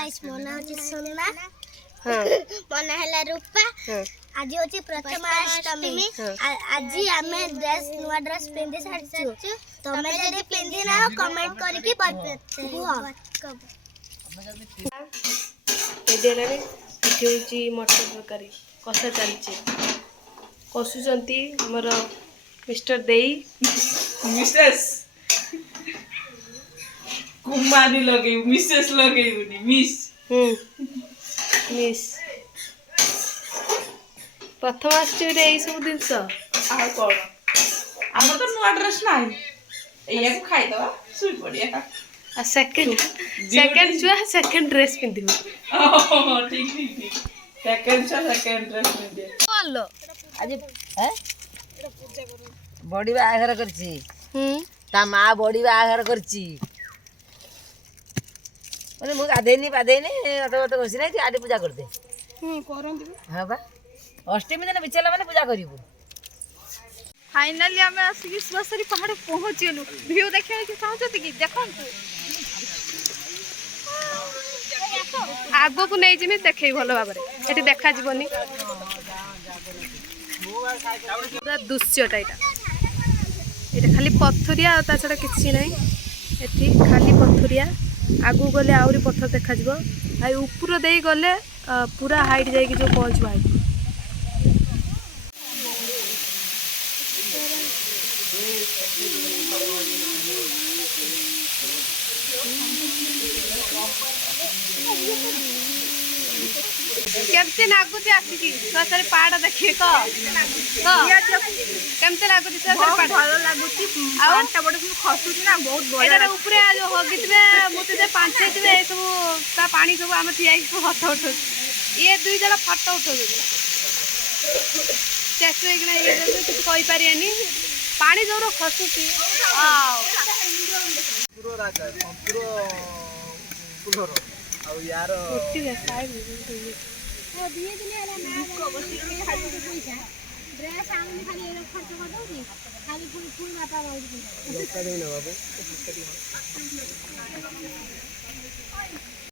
guys Mona होची सोना हां मोना हला रूपा हां आज होची प्रथमाष्टमी आज हमें नुवा ड्रेस पिंदी सारछु तमे जदी पिंदी ना कमेंट करके बताते एदेलाने होची मटर तरकारी कसा चलची कसुचंती हमर मिस्टर देई मिसेस कुमारी लगे मिसेस लगे मिस मिस प्रथमाष्टमी रे सब जिनस आ कोन हमर तो नुवा ड्रेस नाही एया को खाई दवा सुई पड़िया आ सेकंड जुआ सेकंड ड्रेस पिंदी ठीक ठीक ठीक सेकंड ड्रेस पिंदी बोलो आज बड़ी बाघर करछि ता माँ बड़ी बाघर करछि माने मु गाधेनी पाधेनी अत घोषि नहीं आडे पूजा करते हाँ बा अष्टमी दिन बिचला माने पूजा करिबु फाइनली हमें आसिक सुवासरी पहाड़ पहुँचलु व्यू देखा कि चाहते कि देखु आग को नहीं जिमी देखे भल भाव ये देखा जीवनी पूरा दृश्यटा यहाँ खाली पथरिया ता छड़ा किसी ना ये खाली पथरिया आगू गले आहरी पथर देखा ऊपर दे गले पूरा हाइट जाकि जो पहुँच भाई केमती लगुच आसिक ससरी पहाड़ देखिए केमती लगुच भल लगुच खसुची ना बहुत बढ़िया ऊपर जो हगिथे मुझे पांचे थे सब पानी सब आम ठिया फटो उठो ये दुई जन फटो उठो चेस्ट किसी कहीपरियानी पानी जो खसुची ड्रेस आउनी खाली खर्च कर दउनी खाली फुल बापा बहुत